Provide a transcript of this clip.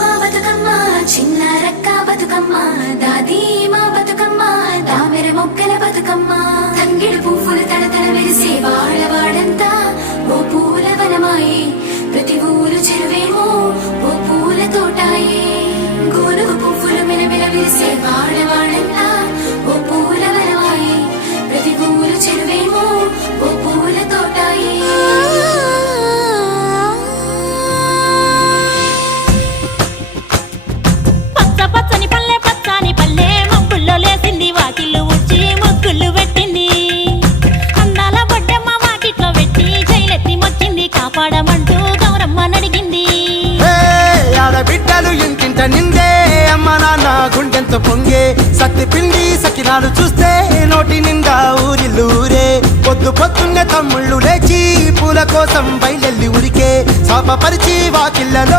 మా బతుకమ్మ చిన్న రక్క బతుకమ్మ దాది మా బతుకమ్మ దామెర మొక్కల బతుకమ్మ తంగిడు పువ్వులు తడతడ మెరిసే వాడవాడంతా ఓ పూల వనమాయే ప్రతి ఊరు చెరువేమో ఓ పూల తోటాయే గోనుగు పువ్వులు మెలమెల విరిసే వాడవాడంతా ఓ పూల వనమాయే ప్రతి ఊరు చెరువేమో ఓ పూల తోటాయే కాపాడమంటూ గౌరమ్మ నడిగింది. ఆడబిడ్డలు ఇంటింట నిందే అమ్మ నాన్న గుండెంతో పొంగే సత్తి పిండి సకినాలు చూస్తే నోటి నిండా ఊరిల్లూరే పొద్దు పొద్దున్నే తమ్ముళ్ళు లేచి పూల కోసం బయలెల్లి ఉరికే శాపపరిచి వాకిళ్ళలో